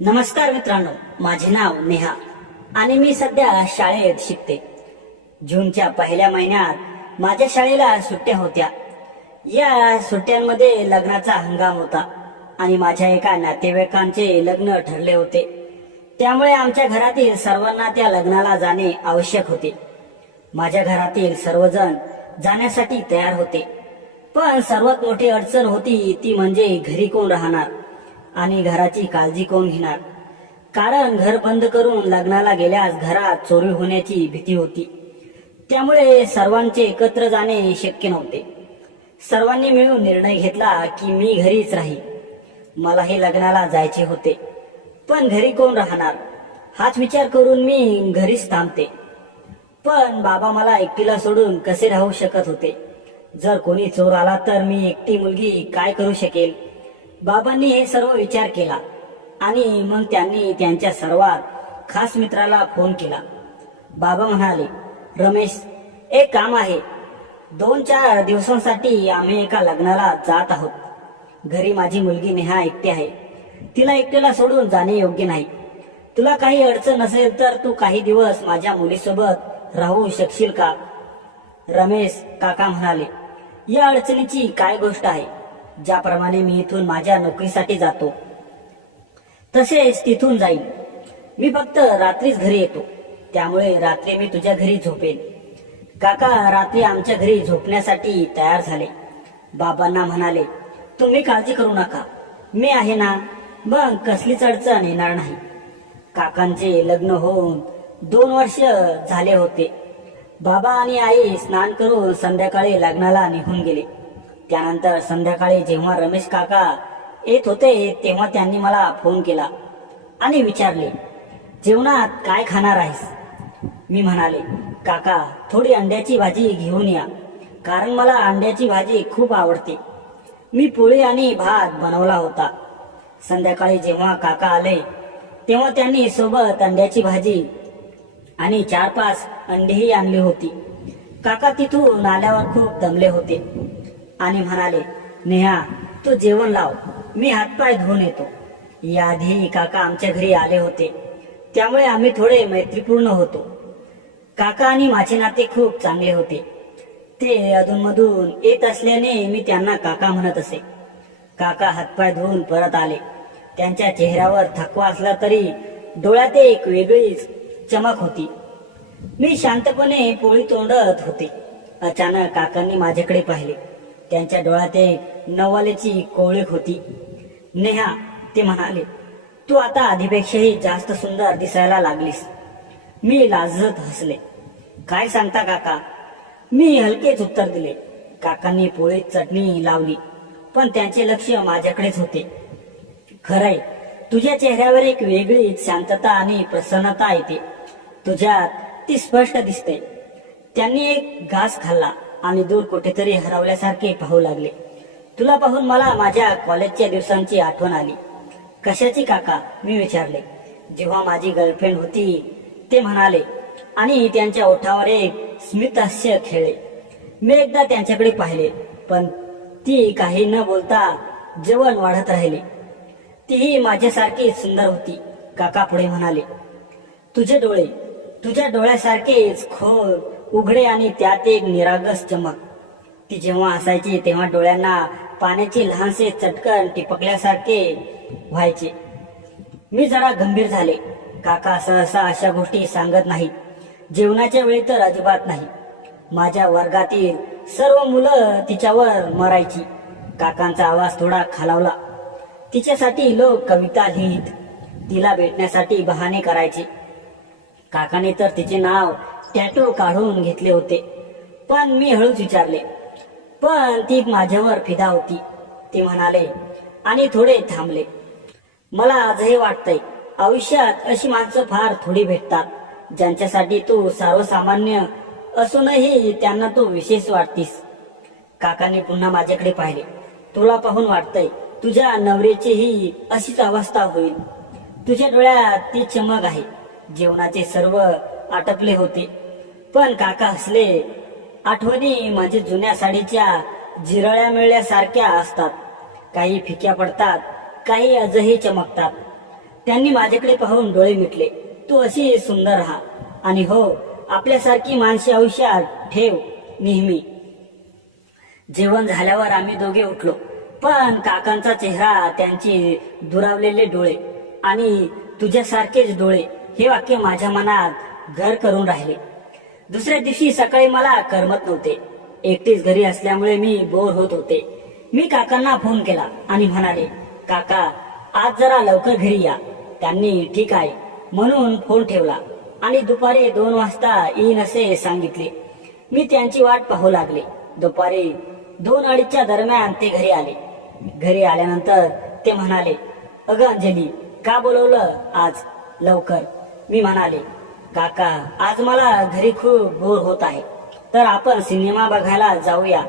नमस्कार मित्रांनो, माझे नाव नेहा आणि मी सध्या शाळेत शिकते. जूनच्या पहिल्या महिन्यात माझ्या शाळेला सुट्ट्या होत्या. या सुट्ट्यांमध्ये लग्नाचा हंगाम होता आणि माझ्या एका नातेवाईकांचे लग्न ठरले होते. त्यामुळे आमच्या घरातील सर्वांना त्या लग्नाला जाणे आवश्यक होते. माझ्या घरातील सर्वजण जाण्यासाठी तयार होते, पण सर्वात मोठी अडचण होती ती म्हणजे घरी कोण राहणार आणि घराची काळजी कोण घेणार. कारण घर बंद करून लग्नाला गेल्यास घरात चोरी होण्याची भीती होती. त्यामुळे सर्वांचे एकत्र जाणे शक्य नव्हते. सर्वांनी मिळून निर्णय घेतला की मी घरीच राहील. मलाही लग्नाला जायचे होते, पण घरी कोण राहणार हाच विचार करून मी घरीच थांबते. पण बाबा मला एकटीला सोडून कसे राहू शकत होते. जर कोणी चोर आला तर मी एकटी मुलगी काय करू शकेल. बाबांनी हे सर्व विचार केला आणि मग त्यांनी त्यांच्या सर्वात खास मित्राला फोन केला. बाबा म्हणाले, रमेश, एक काम आहे. 2-4 दिवसांसाठी आम्ही एका लग्नाला जात आहोत. घरी माझी मुलगी नेहा एकटी आहे. तिला एकट्याला सोडून जाणे योग्य नाही. तुला काही अडचण नसेल तर तू काही दिवस माझ्या मुलीसोबत राहू शकशील का? रमेश काका म्हणाले, या अडचणीची काय गोष्ट आहे. ज्याप्रमाणे मी इथून माझ्या नोकरीसाठी जातो तसेच तिथून जाईन. मी फक्त रात्रीच घरी येतो, त्यामुळे रात्री मी तुझ्या घरी झोपेन. काका रात्री आमच्या घरी झोपण्यासाठी तयार झाले. बाबांना म्हणाले, तुम्ही काळजी करू नका, मी आहे ना, मग कसलीच अडचण येणार नाही. काकांचे लग्न होऊन 2 वर्ष झाले होते. बाबा आणि आई स्नान करून संध्याकाळी लग्नाला निघून गेले. त्यानंतर संध्याकाळी जेव्हा रमेश काका येत होते तेव्हा त्यांनी मला फोन केला आणि विचारले, जेवणात काय खाणार आहेस? मी म्हणाले, काका थोडी अंड्याची भाजी घेऊन या, कारण मला अंड्याची भाजी खूप आवडते. मी पोळी आणि भात बनवला होता. संध्याकाळी जेव्हा काका आले तेव्हा त्यांनी सोबत अंड्याची भाजी आणि 4-5 अंडीही आणली होती. काका तिथून आल्यावर खूप दमले होते आणि म्हणाले, नेहा तू जेवण लाव, मी हातपाय धुवून येतो. याआधी काका आमच्या घरी आले होते, त्यामुळे आम्ही थोडे मैत्रीपूर्ण होतो. काका आणि माझे नाते खूप चांगले होते. ते अधूनमधून येत असल्याने मी त्यांना काका म्हणत असे. काका हातपाय धुवून परत आले. त्यांच्या चेहऱ्यावर थकवा असला तरी डोळ्यात एक वेगळीच चमक होती. मी शांतपणे पोळी तोंडत होते. अचानक काकांनी माझ्याकडे पाहिले. त्यांच्या डोळ्यात एक नववाल्याची कोवळीक होती. नेहा, ते म्हणाले, तू आता आधीपेक्षाही जास्त सुंदर दिसायला लागलीस. मी लाजत हसले. काय सांगता काका? मी हलकेच उत्तर दिले. काकांनी पोळीत चटणी लावली, पण त्यांचे लक्ष माझ्याकडेच होते. खरंय, तुझ्या चेहऱ्यावर एक वेगळीच शांतता आणि प्रसन्नता येते. तुझ्यात ती स्पष्ट दिसते. त्यांनी एक घास खाल्ला आणि दूर कुठेतरी हरवल्यासारखे पाहू लागले. तुला पाहून मला माझ्या कॉलेजच्या दिवसांची आठवण आली. कशाची काका? मी विचारले. जेव्हा माझी गर्लफ्रेंड होती, ते म्हणाले आणि त्यांच्या ओठावर एक स्मित हास्य खेळले. मी एकदा त्यांच्याकडे पाहिले, पण ती काही न बोलता जेवण वाढत राहिली. तीही माझ्यासारखी सुंदर होती. काका पुढे म्हणाले, तुझे डोळे तुझ्या डोळ्यासारखेच खोल, उघडे आणि त्यात एक निरागस चमक. ती जेव्हा हसायची तेव्हा डोळ्यांना पाण्याचे लहानसे चटकन टिपकल्यासारखे व्हायचे. मी जरा गंभीर झाले. काका सहसा अशा गोष्टी सांगत नाहीत. जेवणाच्या वेळी तर अजिबात नाही. माझ्या वर्गातील सर्व मुलं तिच्यावर मरायची. काकांचा आवाज थोडा खालावला. तिच्यासाठी लोक कविता लिहित, तिला भेटण्यासाठी बहाणे करायचे. काकाने तर तिचे नाव टॅटू काढून घेतले होते. पण मी हळूच विचारले, पण ती माझ्यावर फिदा होती? ते म्हणाले आणि थोडे थांबले. मला आजही वाटतंय, आयुष्यात अशी माणसं फार थोडी भेटतात, ज्यांच्यासाठी तू सर्वसामान्य असूनही त्यांना तू विशेष वाटतीस. काकांनी पुन्हा माझ्याकडे पाहिले. तुला पाहून वाटतंय तुझ्या नवऱ्याचीही अशीच अवस्था होईल. तुझ्या डोळ्यात ती चमक आहे. जेवणाचे सर्व आटपले होते, पण काका हसले. आठवणी म्हणजे जुन्या साडीच्या जिरळ्या मिळल्यासारख्या असतात. काही फिक्या पडतात, काही आजही चमकतात. त्यांनी माझ्याकडे पाहून डोळे मिटले. तू अशी सुंदर राहा आणि हो, आपल्यासारखी माणसे आयुष्यात ठेव नेहमी. जेवण झाल्यावर आम्ही दोघे उठलो, पण काकांचा चेहरा, त्यांची दुरावलेले डोळे आणि तुझ्यासारखेच डोळे हे वाक्य माझ्या मनात घर करून राहिले. दुसऱ्या दिवशी सकाळी मला करमत नव्हते. एकटीच घरी असल्यामुळे मी बोर होत होते. मी काकांना फोन केला आणि म्हणाले, काका आज जरा लवकर घरी या. त्यांनी ठीक आहे म्हणून फोन ठेवला आणि दुपारी 2 वाजता येईन असे सांगितले. मी त्यांची वाट पाहू लागले. दुपारी 2-2:30च्या दरम्यान ते घरी आले. घरी आल्यानंतर ते म्हणाले, अगं अंजली, का बोलवलं आज लवकर? मी म्हणाले, काका आज मला घरी खूप बोर होत आहे, तर आपण सिनेमा बघायला जाऊया.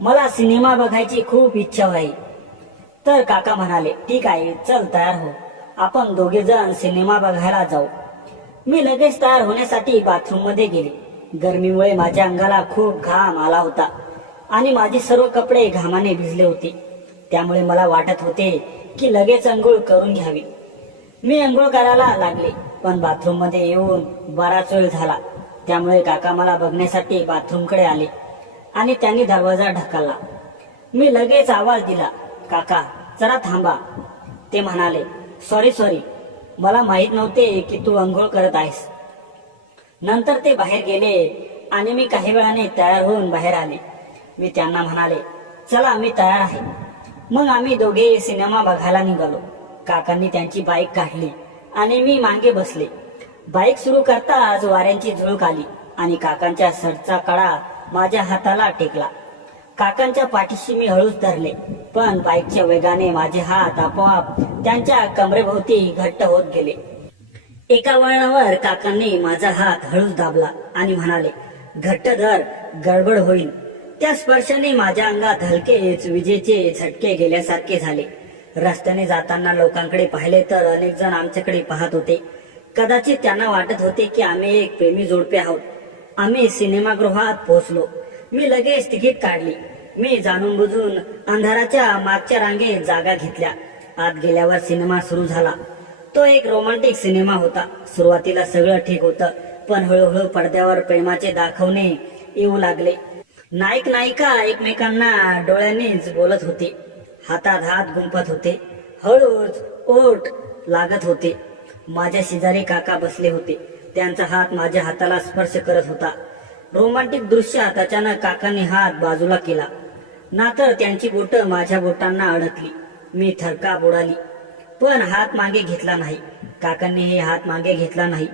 मला सिनेमा बघायची खूप इच्छा आहे. तर काका म्हणाले, ठीक आहे, चल तयार हो, आपण दोघे जण सिनेमा बघायला जाऊ. मी लगेच तयार होण्यासाठी बाथरूम मध्ये गेले. गरमीमुळे माझ्या अंगाला खूप घाम आला होता आणि माझे सर्व कपडे घामाने भिजले होते. त्यामुळे मला वाटत होते की लगेच अंघोळ करून घ्यावी. मी अंघोळ करायला लागले, पण बाथरूम मध्ये येऊन बराच वेळ झाला. त्यामुळे काका मला बघण्यासाठी बाथरूमकडे आले आणि त्यांनी दरवाजा ढकलला. मी लगेच आवाज दिला, काका जरा थांबा. ते म्हणाले, सॉरी, मला माहित नव्हते की तू अंघोळ करत आहेस. नंतर ते बाहेर गेले आणि मी काही वेळाने तयार होऊन बाहेर आले. मी त्यांना म्हणाले, चला मी तयार आहे. मग आम्ही दोघे सिनेमा बघायला निघालो. काकांनी त्यांची बाईक काढली आणि मी मागे बसले. बाईक सुरू करताच वाऱ्यांची झुळूक आली आणि काकांच्या शर्टचा कडा माझ्या हाताला टेकला. काकांच्या पाठीशी मी हळूच धरले, पण बाईकच्या वेगाने माझे हात आपोआप त्यांच्या कमरेभोवती घट्ट होत गेले. एका वळणावर काकांनी माझा हात हळूच दाबला आणि म्हणाले, घट्ट धर, गडबड होईल. त्या स्पर्शाने माझ्या अंगात हलकेच विजेचे झटके गेल्यासारखे झाले. रस्त्याने जाताना लोकांकडे पाहिले तर अनेक जण आमच्याकडे पाहत होते. कदाचित त्यांना वाटत होते की आम्ही एक प्रेमी जोडपे आहोत. आम्ही सिनेमागृहात पोहोचलो. मी लगेच तिकीट काढली. मी जाणून बुजून अंधाराच्या मागच्या रांगेत जागा घेतल्या. आत गेल्यावर सिनेमा सुरू झाला. तो एक रोमॅन्टिक सिनेमा होता. सुरुवातीला सगळं ठीक होतं, पण हळूहळू पडद्यावर प्रेमाचे दाखवणे येऊ लागले. नायक नायिका एकमेकांना डोळ्यांनीच बोलत होते, हातात हात गुंफत होते, हळूच ओठ लागत होते. माझ्या शेजारी काका बसले होते. त्यांचा हात माझ्या हाताला स्पर्श करत होता. रोमॅन्टिक दृश्यात अचानक काकांनी हात बाजूला केला, नातर त्यांची बोट माझ्या बोटांना अडकली. मी थरकाप उडाली, पण हात मागे घेतला नाही. काकांनीही हात मागे घेतला नाही.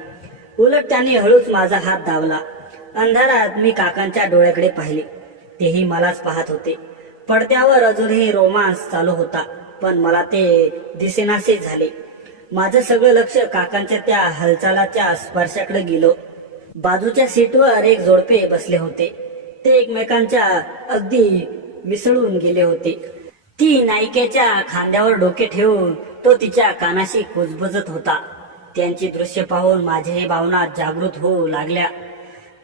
उलट त्यांनी हळूच माझा हात दाबला. अंधारात मी काकांच्या डोळ्याकडे पाहिले. तेही मलाच पाहत होते. पडद्यावर अजूनही रोमांस चालू होता, पण मला ते दिसेनासे झाले. माझं सगळं लक्ष काकांच्या त्या हालचालाच्या स्पर्शाकडे गेलो. बाजूच्या सीटवर एक जोडपे बसले होते. ते एकमेकांच्या अगदी मिसळून गेले होते. ती नायिकेच्या खांद्यावर डोके ठेवून तो तिच्या कानाशी कुजबुजत होता. त्यांची दृश्य पाहून माझ्याही भावना जागृत होऊ लागल्या.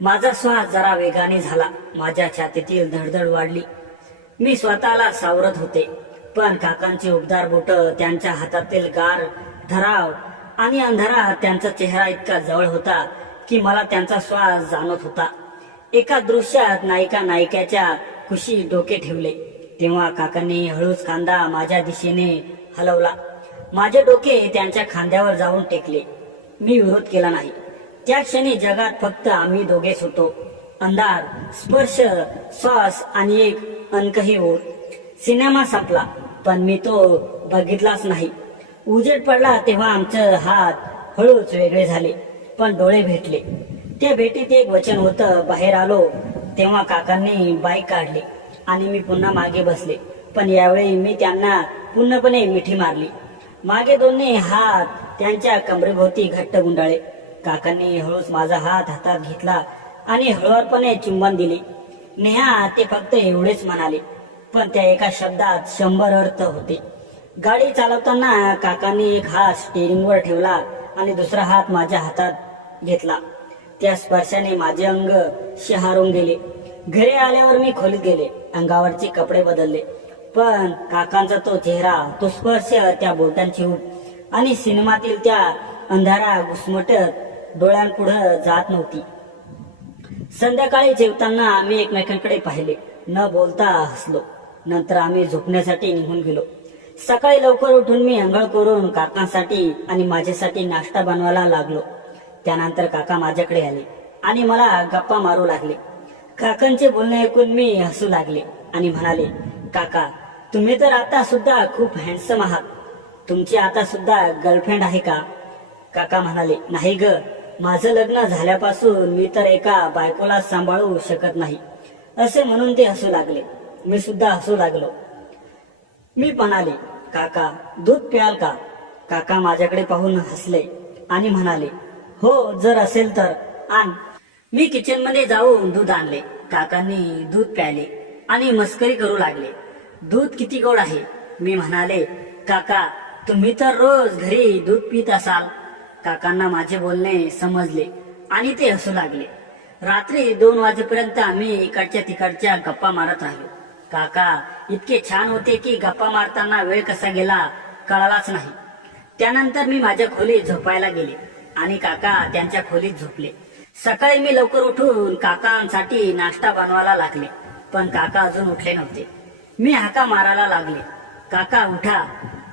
माझा श्वास जरा वेगाने झाला. माझ्या छातीतील धडधड वाढली. मी स्वतःला सावरत होते, पण काकांची उबदार बोट, त्यांच्या हातातील गार धराव आणि अंधारात त्यांचा चेहरा इतका जवळ होता की मला त्यांचा श्वास जाणवत होता. एका दृश्यात नायिका नायिकाच्या कुशी डोके ठेवले, तेव्हा काकांनी हळूच खांदा माझ्या दिशेने हलवला. माझे डोके त्यांच्या खांद्यावर जाऊन टेकले. मी विरोध केला नाही. त्या क्षणी जगात फक्त आम्ही दोघेच होतो. अंधार, स्पर्श, श्वास आणि एक अनकही ओढ. सिनेमा संपला, पण मी तो बघितलाच नाही. उजेड पडला तेव्हा आमचे हात हळूच वेगळे झाले, पण डोळे भेटले. त्या भेटीत एक वचन होतं. बाहेर आलो तेव्हा काकांनी बाईक काढली आणि मी पुन्हा मागे बसले, पण यावेळी मी त्यांना पूर्णपणे मिठी मारली. मागे दोन्ही हात त्यांच्या कमरेभोवती घट्ट गुंडाळले. काकांनी हळूच माझा हात हातात घेतला आणि हळूवारपणे चुंबन दिले. नेहा, ते फक्त एवढेच म्हणाले, पण त्या एका शब्दात 100 अर्थ होते. गाडी चालवताना काकांनी एक हात स्टीअरिंगवर ठेवला आणि दुसरा हात माझ्या हातात घेतला. त्या स्पर्शाने माझे अंग शहारून गेले. घरी आल्यावर मी खोलीत गेले. अंगावरचे कपडे बदलले, पण काकांचा तो चेहरा, तो स्पर्श, त्या बोटांची ऊब आणि सिनेमातील त्या अंधारा घुसमटत डोळ्यांपुढं जात नव्हती. संध्याकाळी जेवताना आम्ही एकमेकांकडे पाहिले, न बोलता हसलो. नंतर आम्ही झोपण्यासाठी निघून गेलो. सकाळी लवकर उठून मी अंघोळ करून काकांसाठी आणि माझ्यासाठी नाश्ता बनवायला लागलो. त्यानंतर काका माझ्याकडे आले आणि मला गप्पा मारू लागले. काकांचे बोलणे ऐकून मी हसू लागले आणि म्हणाले, काका तुम्ही तर आता सुद्धा खूप हँडसम आहात. तुमची आता सुद्धा गर्लफ्रेंड आहे का? काका म्हणाले, नाही ग, माझं लग्न झाल्यापासून मी तर एका बायकोला सांभाळू शकत नाही. असे म्हणून ते हसू लागले. मी सुद्धा हसू लागलो. मी म्हणाले, काका दूध प्याल का? काका माझ्याकडे पाहून हसले आणि म्हणाले, हो जर असेल तर आण. मी किचन मध्ये जाऊन दूध आणले. काकांनी दूध प्याले आणि मस्करी करू लागले. दूध किती गोड आहे. मी म्हणाले, काका तुम्ही तर रोज घरी दूध पित असाल. काकांना माझे बोलणे समजले आणि ते हसू लागले. रात्री 2 वाजेपर्यंत आम्ही इकडच्या तिकडच्या गप्पा मारत राहिलो. काका इतके छान होते की गप्पा मारताना वेळ कसा गेला कळालाच नाही. त्यानंतर मी माझ्या खोलीत झोपायला गेले आणि काका त्यांच्या खोलीत झोपले. सकाळी मी लवकर उठून काकांसाठी नाश्ता बनवायला लागले, पण काका अजून उठले नव्हते. मी हाका मारायला लागले, काका उठा,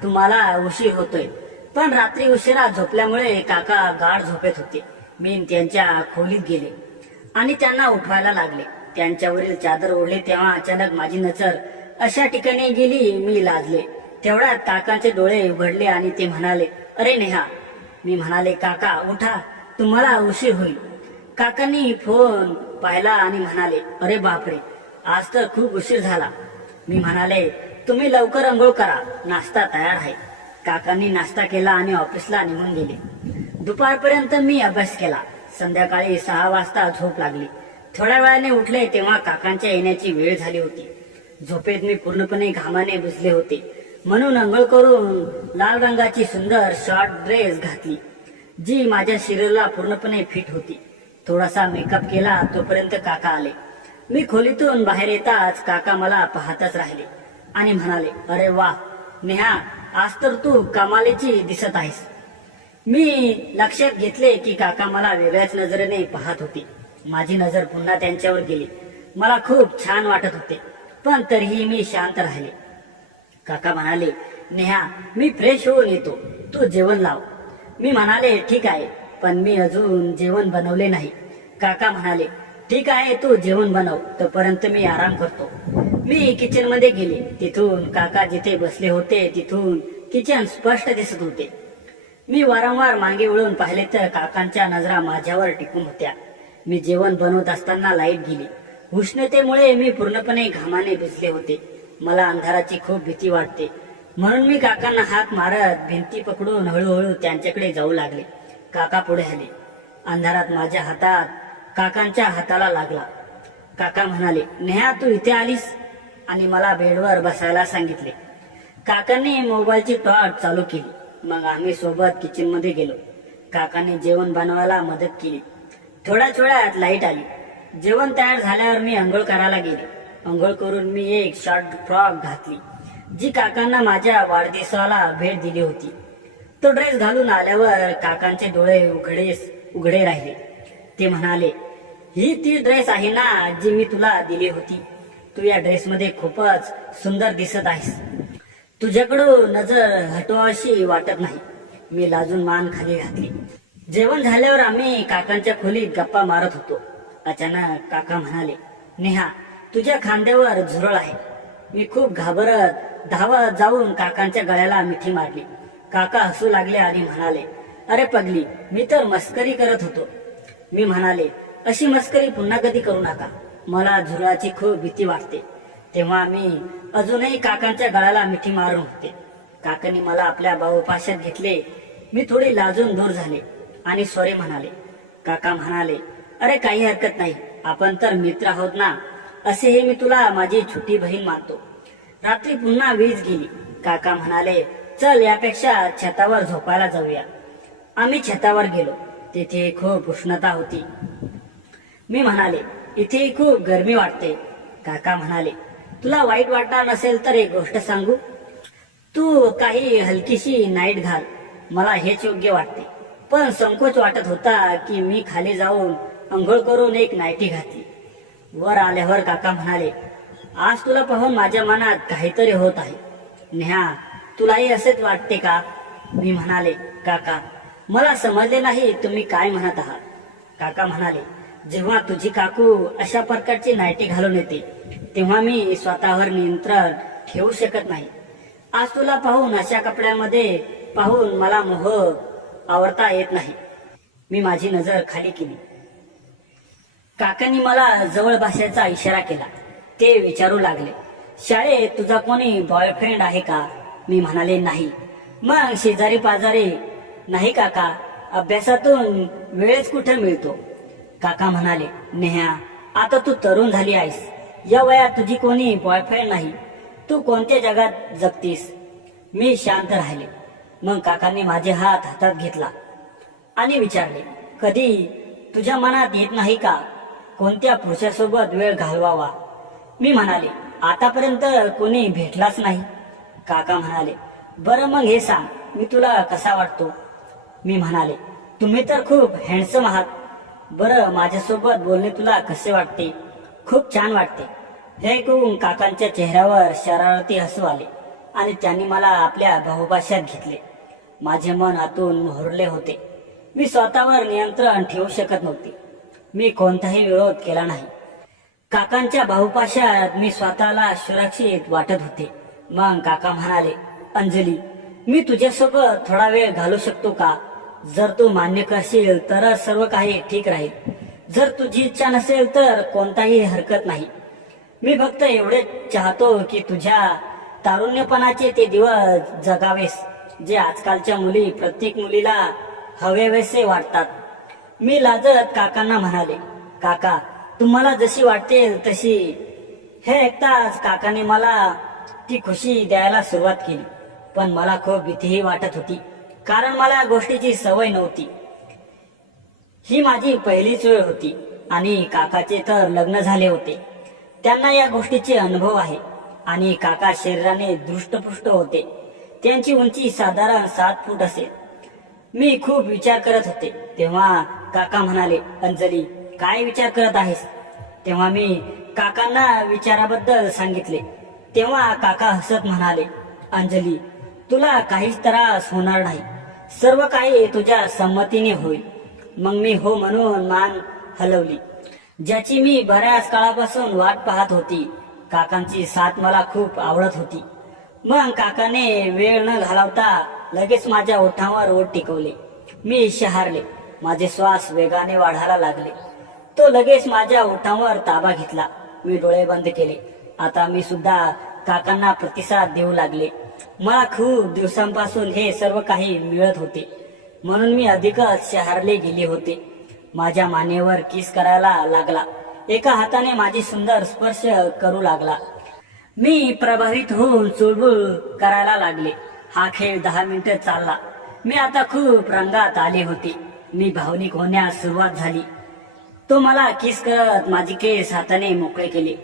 तुम्हाला उशीर होतोय. पण रात्री उशिरा झोपल्यामुळे काका गाढ झोपेत होते. मी त्यांच्या खोलीत गेले आणि त्यांना उठवायला लागले. त्यांच्यावरील चादर ओढले तेव्हा अचानक माझी नजर अशा ठिकाणी गेली, मी लाजले. तेवढ्यात काकांचे डोळे उघडले आणि ते म्हणाले, अरे नेहा. मी म्हणाले, काका उठा, तुम्हाला उशीर होईल. काकांनी फोन पाहिला आणि म्हणाले, अरे बापरे, आज तर खूप उशीर झाला. मी म्हणाले, तुम्ही लवकर अंघोळ करा, नाश्ता तयार आहे. काकांनी नाश्ता केला आणि ऑफिसला निघून गेले. दुपारपर्यंत मी अभ्यास केला. संध्याकाळी 6 वाजता झोप लागली. थोड्या वेळाने उठले तेव्हा काकांच्या येण्याची वेळ झाली होती. झोपेत मी पूर्णपणे घामाने भिजले होते, म्हणून अंघोळ करून लाल रंगाची सुंदर शॉर्ट ड्रेस घातली, जी माझ्या शरीराला पूर्णपणे फिट होती. थोडासा मेकअप केला तोपर्यंत काका आले. मी खोलीतून बाहेर येताच काका मला पाहतच राहिले आणि म्हणाले, अरे वा नेहा, आज तर तू कमालीची दिसत आहेस. मी लक्षात घेतले की काका मला वेगळ्याच नजरेने पाहत होते. माझी नजर पुन्हा त्यांच्यावर गेली. मला खूप छान वाटत होते, पण तरीही मी शांत राहिले. काका म्हणाले, नेहा मी फ्रेश होऊन येतो, तू जेवण लाव. मी म्हणाले, ठीक आहे, पण मी अजून जेवण बनवले नाही. काका म्हणाले, ठीक आहे, तू जेवण बनव, तोपर्यंत मी आराम करतो. मी किचन मध्ये गेले. तिथून काका जिथे बसले होते तिथून किचन स्पष्ट दिसत होते. मी वारंवार मागे वळून पाहिले तर काकांच्या नजरा माझ्यावर टिकून होत्या. मी जेवण बनवत असताना लाईट गेली. उष्णतेमुळे मी पूर्णपणे घामाने भिजले होते. मला अंधाराची खूप भीती वाटते, म्हणून मी काकांना हात मारत भिंती पकडून हळूहळू त्यांच्याकडे जाऊ लागले. काका पुढे आले. अंधारात माझ्या हातात काकांच्या हाताला लागला. काका म्हणाले, नेहा तू इथे आलीस, आणि मला बेडवर बसायला सांगितले. काकांनी मोबाईलची टॉर्च चालू केली. मग आम्ही सोबत किचन मध्ये गेलो. काकांनी जेवण बनवायला मदत केली. थोड्याच वेळात लाईट आली. जेवण तयार झाल्यावर मी अंघोळ करायला गेले. अंघोळ करून मी एक शॉर्ट फ्रॉक घातली, जी काकांना माझ्या वाढदिवसाला भेट दिली होती. तो ड्रेस घालून आल्यावर काकांचे डोळे उघडे राहिले. ते म्हणाले, ही ती ड्रेस आहे ना जी मी तुला दिली होती. तू या ड्रेसमध्ये खूपच सुंदर दिसत आहेस. तुझ्याकडून नजर हटवावीशी वाटत नाही. मी लाजून मान खाली घातली. जेवण झाल्यावर आम्ही काकांच्या खोलीत गप्पा मारत होतो. अचानक काका म्हणाले, नेहा तुझ्या खांद्यावर झुरळ आहे. मी खूप घाबरत धावत जाऊन काकांच्या गळ्याला मिठी मारली. काका हसू लागले आणि म्हणाले, अरे पगली, मी तर मस्करी करत होतो. मी म्हणाले, अशी मस्करी पुन्हा कधी करू नका, मला झुरळाची खूप भीती वाटते. तेव्हा मी अजूनही काकांच्या गळ्याला मिठी मारून होते. काकांनी मला आपल्या बाहुपाशात घेतले. मी थोडी लाजून दूर झाले आणि सॉरी म्हणाले. काका म्हणाले, अरे काही हरकत नाही, आपण तर मित्र आहोत ना, असेही मी तुला माझी छोटी बहीण मानतो. रात्री पुन्हा वीज गेली. काका म्हणाले, चल यापेक्षा छतावर झोपायला जाऊया. आम्ही छतावर गेलो. तिथे खूप उष्णता होती. मी म्हणाले, इथे खूप गरमी वाटते. काका म्हणाले, तुला वाईट वाटणार नसेल तर एक गोष्ट सांगू. तू काही हलकीशी नाईट घाल. मला हेच योग्य वाटते. पण संकोच वाटत होता की मी खाली जाऊन अंघोळ करून एक नायटी घातली. वर आल्यावर काका म्हणाले, आज तुला पाहून माझ्या मनात काहीतरी होत आहे. नेहा, तुलाही असेच वाटते का? मी म्हणाले, काका, मला समजले नाही तुम्ही काय म्हणत आहात. काका म्हणाले, जेव्हा तुझी काकू अशा प्रकारची नायटी घालून येते तेव्हा मी स्वतःवर नियंत्रण ठेवू शकत नाही. आज तुला पाहून अशा कपड्यामध्ये पाहून मला मोह आवरता येत नाही. मी माझी नजर खाली केली. काकांनी मला जवळ बसायचा इशारा केला. ते विचारू लागले, शाळेत तुझा कोणी बॉयफ्रेंड आहे का? मी म्हणाले, नाही. मग शेजारी पाजारी? नाही काका, अभ्यासातून वेळच कुठे मिळतो. काका म्हणाले, नेहा, आता तू तरुण झाली आहेस. या वयात तुझी कोणी बॉयफ्रेंड नाही. तू कोणत्या जगात जगतीस? मी शांत राहिले. मग काकांनी माझे हात हातात घेतला आणि विचारले, कधी तुझ्या मनात येत नाही का कोणत्या पुरुषासोबत वेळ घालवावा? मी म्हणाले, आतापर्यंत कोणी भेटलाच नाही. काका म्हणाले, बरं मग हे सांग, मी तुला कसा वाटतो? मी म्हणाले, तुम्ही तर खूप हँडसम आहात. बरं, माझ्यासोबत बोलणे तुला कसे वाटते? खूप छान वाटते. हे ऐकून काकांच्या चेहऱ्यावर शरारती हसू आले आणि त्यांनी मला आपल्या बहुभाषात घेतले. माझे मन आतून मोहरले होते. मी स्वतःवर नियंत्रण ठेवू शकत नव्हते. मी कोणताही विरोध केला नाही. काकांच्या बहुभाषात मी स्वतःला सुरक्षित वाटत होते. मग काका म्हणाले, अंजली, मी तुझ्यासोबत थोडा वेळ घालू शकतो का? जर तू मान्य करशील तर सर्व काही ठीक राहील. जर तुझी इच्छा नसेल तर कोणताही हरकत नाही. मी फक्त एवढे चाहतो की तुझ्या तारुण्यपणाचे ते दिवस जगावेस जे आजकालच्या मुली प्रत्येक मुलीला हवेवेसे वाटतात. मी लाजत काकांना म्हणाले, काका, तुम्हाला जशी वाटेल तशी. हे ऐकताच काकाने मला ती खुशी द्यायला सुरुवात केली. पण मला खूप भीतीही वाटत होती, कारण मला गोष्टीची सवय नव्हती. ही माझी पहिलीच वेळ होती आणि काकाचे तर लग्न झाले होते. त्यांना या गोष्टीचे अनुभव आहे. आणि काका शरीराने दृष्टपुष्ट होते. त्यांची उंची साधारण 7 फूट असेल. मी खूप विचार करत होते. तेव्हा काका म्हणाले, अंजली, काय विचार करत आहेस? तेव्हा मी काकांना विचाराबद्दल सांगितले. तेव्हा काका हसत म्हणाले, अंजली, तुला काहीच त्रास होणार नाही. सर्व काही तुझ्या संमतीने होईल. मग मी हो म्हणून मान हलवली, ज्याची मी बऱ्याच काळापासून वाट पाहत होती. काकांची साथ मला खूप आवडत होती. मग काकाने वेळ न घालवता लगेच माझ्या ओठांवर ओठ टिकवले. मी शहारले. माझे श्वास वेगाने वाढायला लागले. तो लगेच माझ्या ओठांवर ताबा घेतला. मी डोळे बंद केले. आता मी सुद्धा काकांना प्रतिसाद देऊ लागले. मला खूप दिवसांपासून हे सर्व काही मिळत होते, म्हणून मी अधिकच शहारले गेले होते. माझ्या मानेवर किस करायला लागला. एका हाताने माझी सुंदर स्पर्श करू लागला. मी प्रभावित होऊन चुळबुळ करायला लागले. हा खेळ 10 मिनिटे चालला. मी आता खूप रंगात आले होते. मी भावनिक होण्यास सुरुवात झाली. तो मला किस करत माझी केस हाताने मोकळे केले.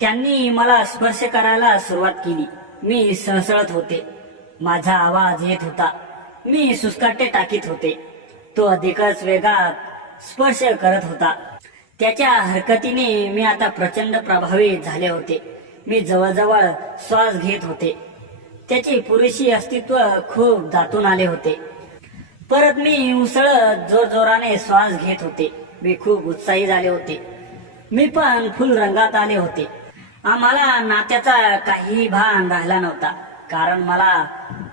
त्यांनी मला स्पर्श करायला सुरुवात केली. मी सळसळत होते. माझा आवाज येत होता. मी सुस्काटे टाकीत होते. तो अधिकच वेगात स्पर्श करत होता. त्याच्या हरकतीने मी आता प्रचंड प्रभावित झाले होते. मी जवळजवळ श्वास घेत होते. त्याचे पुरेशी अस्तित्व खूप दाटून आले होते. परत मी उसळत जोरजोराने श्वास घेत होते. मी खूप उत्साही झाले होते. मी पण फुल रंगात आले होते. आम्हाला नात्याचा काही भान राहिला नव्हता, कारण मला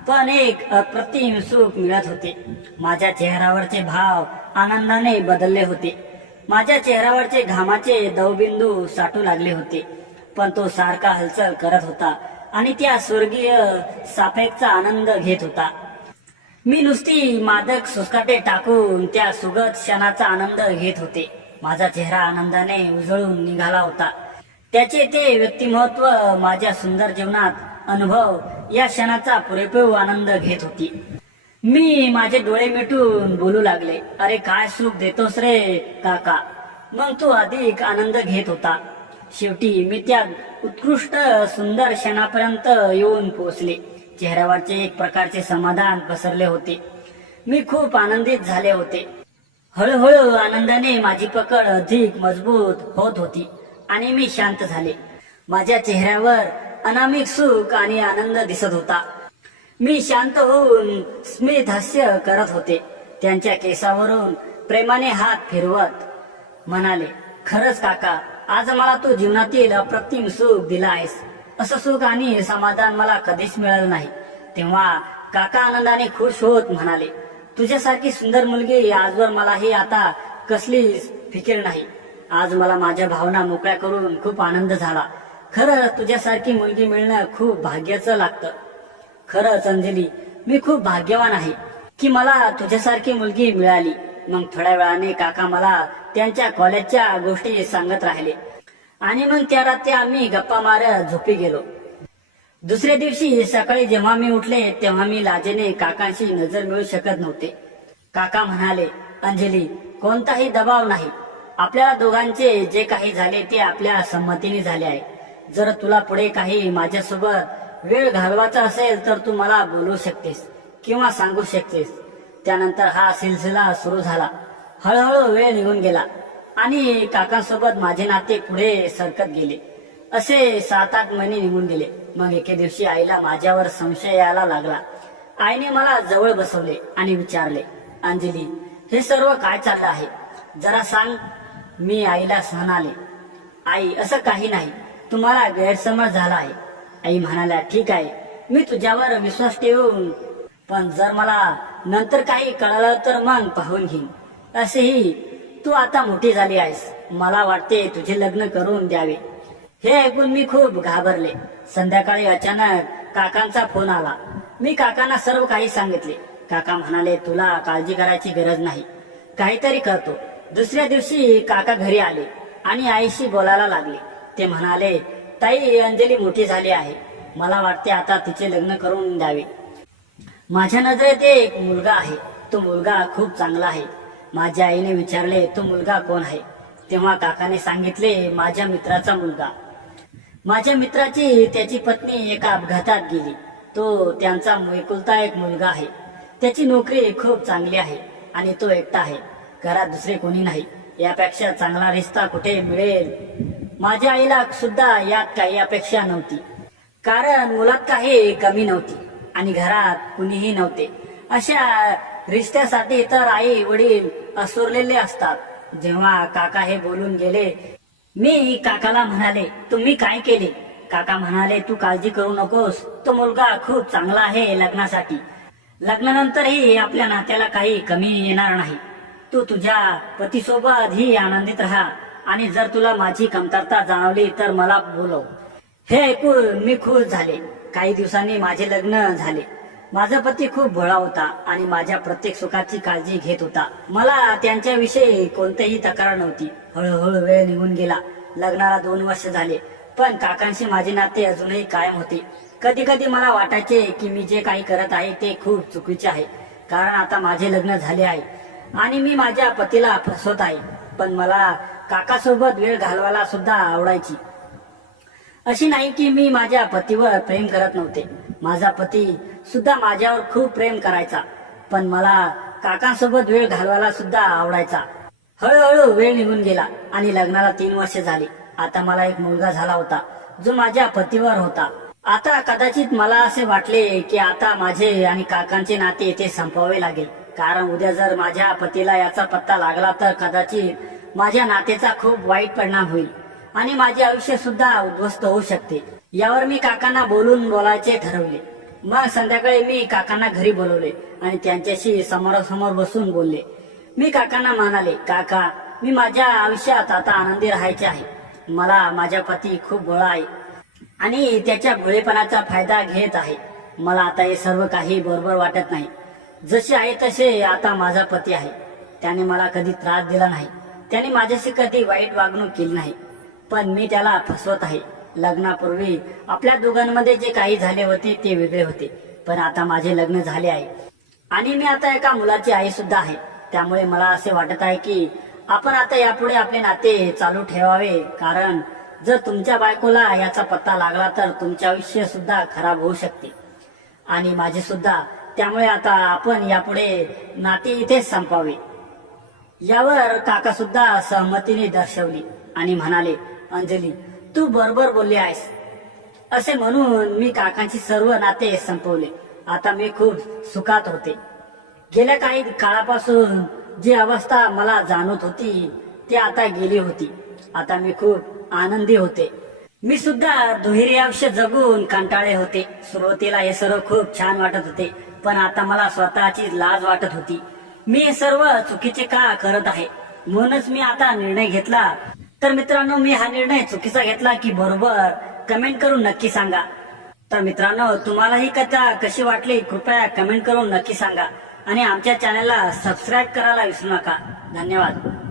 पण एक अप्रतिम सुख मिळत होते. माझ्या चेहऱ्यावरचे भाव आनंदाने बदलले होते. माझ्या चेहऱ्यावरचे घामाचे दवबिंदू साठू लागले होते. पण तो सारखा हालचाल करत होता आणि त्या स्वर्गीय सापेक्षचा आनंद घेत होता. मी नुसती मादक सुस्काटे टाकून त्या सुगत क्षणाचा आनंद घेत होते. माझा चेहरा आनंदाने उजळून निघाला होता. त्याचे ते व्यक्तिमत्व माझ्या सुंदर जीवनात अनुभव या क्षणाचा पुरेपूर आनंद घेत होती. मी माझे डोळे मिटून बोलू लागले, अरे काय सुख देतोस रे काका. मग तो अधिक आनंद घेत होता. शेवटी मी त्या उत्कृष्ट सुंदर क्षणापर्यंत येऊन पोहोचले. चेहऱ्यावरचे एक प्रकारचे समाधान पसरले होते. मी खूप आनंदित झाले होते. हळूहळू आनंदाने माझी पकड अधिक मजबूत होत होती आणि मी शांत झाले. माझ्या चेहऱ्यावर अनामिक सुख आणि आनंद दिसत होता. मी शांत होऊन स्मित हास्य करत होते. त्यांच्या केसावरून प्रेमाने हात फिरवत म्हणाले, खरंच काका, आज मला तू जीवनातील अप्रतिम सुख दिला आहेस. असं सुख आणि समाधान मला कधीच मिळालं नाही. तेव्हा काका आनंदाने खुश होत म्हणाले, तुझ्यासारखी सुंदर मुलगी आजवर मलाही आता कसलीच फिकीर नाही. आज मला माझ्या भावना मोकळ्या करून खूप आनंद झाला. खरंच तुझ्यासारखी मुलगी मिळणं खूप भाग्याचं लागतं. खरंच अंजली, मी खूप भाग्यवान आहे की मला तुझ्यासारखी मुलगी मिळाली. मग थोड्या वेळाने काका मला त्यांच्या कॉलेजच्या गोष्टी सांगत राहिले आणि मग त्या रात्री आम्ही गप्पा मारत झोपी गेलो. दुसऱ्या दिवशी सकाळी जेव्हा मी उठले तेव्हा मी लाजेने काकांशी नजर मिळू शकत नव्हते. काका म्हणाले, अंजली, कोणताही दबाव नाही. आपल्या दोघांचे जे काही झाले ते आपल्या संमतीने झाले आहे. जर तुला पुढे काही माझ्यासोबत वेळ घालवायचा असेल तर तू मला बोलवू शकतेस किंवा सांगू शकतेस. त्यानंतर हा सिलसिला सुरू झाला. हळूहळू वेळ निघून गेला आणि काकांसोबत माझे नाते पुढे सरकत गेले. असे 7-8 महिने निघून गेले. मग एके दिवशी आईला माझ्यावर संशय यायला लागला. आईने मला जवळ बसवले आणि विचारले, अंजली, हे सर्व काय चाललं आहे, जरा सांग. मी आईला म्हणाले, आई, असं काही नाही, तुम्हाला गैरसमज झाला आहे. आई म्हणाल्या, ठीक आहे, मी तुझ्यावर विश्वास ठेवून, पण जर मला नंतर काही कळलं तर मग पाहून घेईन. असेही तू आता मोठी झाली आहेस, मला वाटते तुझे लग्न करून द्यावे. हे ऐकून मी खूप घाबरले. संध्याकाळी अचानक काकांचा फोन आला. मी काकांना सर्व काही सांगितले. काका म्हणाले, तुला काळजी करायची गरज नाही, काहीतरी करतो. दुसऱ्या दिवशी काका घरी आले आणि आईशी बोलायला लागले. ते म्हणाले, ताई, अंजली मोठी झाली आहे, मला वाटते आता तिचे लग्न करून द्यावे. माझ्या नजरेत एक मुलगा आहे, तो मुलगा खूप चांगला आहे. माझ्या आईने विचारले, तो मुलगा कोण आहे? तेव्हा काकाने सांगितले, माझ्या मित्राचा मुलगा. माझ्या मित्राची त्याची पत्नी एका अपघातात गेली. तो त्यांचा एकुलता एक मुलगा आहे. त्याची नोकरी खूप चांगली आहे आणि तो एकटा आहे. घरात दुसरे कोणी नाही. यापेक्षा चांगला रिश्ता कुठे मिळेल? माझ्या आईला सुद्धा यात काही अपेक्षा नव्हती, कारण मुलात काही कमी नव्हती आणि घरात कुणीही नव्हते. अशा रिश्त्यासाठी तर आई वडील असुरलेले असतात. जेव्हा काका हे बोलून गेले, मी काकाला म्हणाले, तुम्ही काय केले? काका म्हणाले, तू काळजी करू नकोस, तो मुलगा खूप चांगला आहे लग्नासाठी. लग्नानंतरही आपल्या नात्याला काही कमी येणार नाही. तू तुझ्या पतीसोबत ही आनंदित राहा आणि जर तुला माझी कमतरता जाणवली तर मला बोलव. हे ऐकून मी खुश झाले. काही दिवसांनी माझे लग्न झाले. माझा पती खूप भोळा होता आणि माझ्या प्रत्येक सुखाची काळजी घेत होता. मला त्यांच्याविषयी कोणतीही तक्रार नव्हती. हळूहळू वेळ निघून गेला. लग्नाला 2 वर्ष झाले, पण काकांशी माझे नाते अजूनही कायम होते. कधी कधी मला वाटायचे की मी जे काही करत आहे ते खूप चुकीचे आहे, कारण आता माझे लग्न झाले आहे आणि मी माझ्या पतीला फसवत आहे. पण मला काकासोबत वेळ घालवायला सुद्धा आवडायची. अशी नाही की मी माझ्या पतीवर प्रेम करत नव्हते. माझा पती सुद्धा माझ्यावर खूप प्रेम करायचा, पण मला काकांसोबत वेळ घालवायला सुद्धा आवडायचा. हळूहळू वेळ निघून गेला आणि लग्नाला 3 वर्ष झाली. आता मला एक मुलगा झाला होता जो माझ्या पतीवर होता. आता कदाचित मला असे वाटले की आता माझे आणि काकांचे नाते येथे संपवावे लागेल, कारण उद्या जर माझ्या पतीला याचा पत्ता लागला तर कदाचित माझ्या नात्याचा खूप वाईट परिणाम होईल आणि माझे आयुष्य सुद्धा उद्ध्वस्त होऊ शकते. यावर मी काकांना बोलायचे ठरवले. मग संध्याकाळी मी काकांना घरी बोलवले आणि त्यांच्याशी समोरासमोर बसून बोलले. मी काकांना म्हणाले, काका, मी माझ्या आयुष्यात आता आनंदी राहायचे आहे. मला माझा पती खूप भोळा आहे आणि त्याच्या भोळेपणाचा फायदा घेत आहे. मला आता हे सर्व काही बरोबर वाटत नाही. जसे आहे तसे आता माझा पती आहे. त्याने मला कधी त्रास दिला नाही. त्याने माझ्याशी कधी वाईट वागणूक केली नाही, पण मी त्याला फसवत आहे. लग्नापूर्वी आपल्या दोघांमध्ये जे काही झाले होते ते वेगळे होते, पण आता माझे लग्न झाले आहे आणि मी आता एका मुलाची आई सुद्धा आहे. त्यामुळे मला असे वाटत आहे की आपण आता यापुढे आपले नाते चालू ठेवावे, कारण जर तुमच्या बायकोला याचा पत्ता लागला तर तुमचे आयुष्य सुद्धा खराब होऊ शकते आणि माझे सुद्धा. त्यामुळे आता आपण यापुढे नाते इथेच संपावे. यावर काका सुद्धा सहमतीने दर्शवली आणि म्हणाले, अंजली तू बरोबर बोलली आहेस. असे म्हणून मी काकांची सर्व नाते संपवले. आता मी खूप सुखात होते. गेल्या काही काळापासून जी अवस्था मला जाणवत होती ती आता गेली होती. आता मी खूप आनंदी होते. मी सुद्धा दुहेरी आयुष्य जगून कंटाळले होते. सुरुवातीला हे सर्व खूप छान वाटत होते, पण आता मला स्वतःची लाज वाटत होती. मी हे सर्व चुकीचे का करत आहे, म्हणूनच मी आता निर्णय घेतला. तर मित्रांनो, मी हा निर्णय चुकीचा घेतला की बरोबर कमेंट करून नक्की सांगा. तर मित्रांनो, तुम्हाला ही कथा कशी वाटली कृपया कमेंट करून नक्की सांगा आणि आमच्या चॅनलला सबस्क्राईब करायला विसरू नका. धन्यवाद.